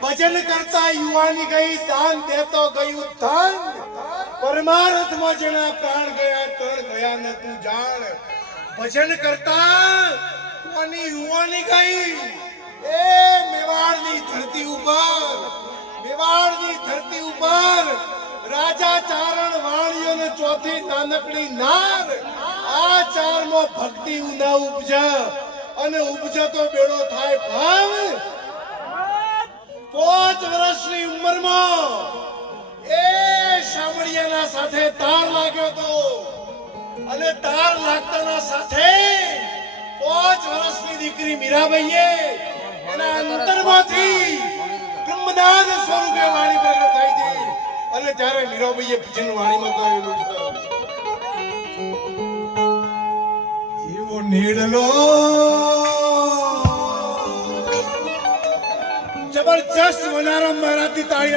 ભજન કરતા યુવાની ગઈ, દાન દેતો ગયું ધન, પરમાર્થમાં જેના પ્રાણ ગયા તણ ગયા ન તું જાણ. ભજન કરતા કોની યુવાની ગઈ, એ મેવાડની ધરતી ઉપર, મેવાડની ધરતી ઉપર રાજા ચારણ વાણિયોને ચોથી નાનકડી નાર. આ ચારમાં ભક્તિ ઉના ઉપજા અને ઉપજા તો બેડો થાય ભાવ. 5 વર્ષની ઉંમરમાં એ શામળિયાના સાથે તાર લાગ્યો તો અને તાર લાગતાના સાથે 5 વર્ષની દીકરી મીરાબાઈએ એના અંતરમાંથી બ્રહ્મનાદ સ્વરૂપે વાણી પ્રગટ થઈ હતી. અને ત્યારે મીરાબાઈએ ભજન વાણીમાં કહેલું છે, એવો નીડલો જબરજસ્ત વનારામ મહારાજની તાળી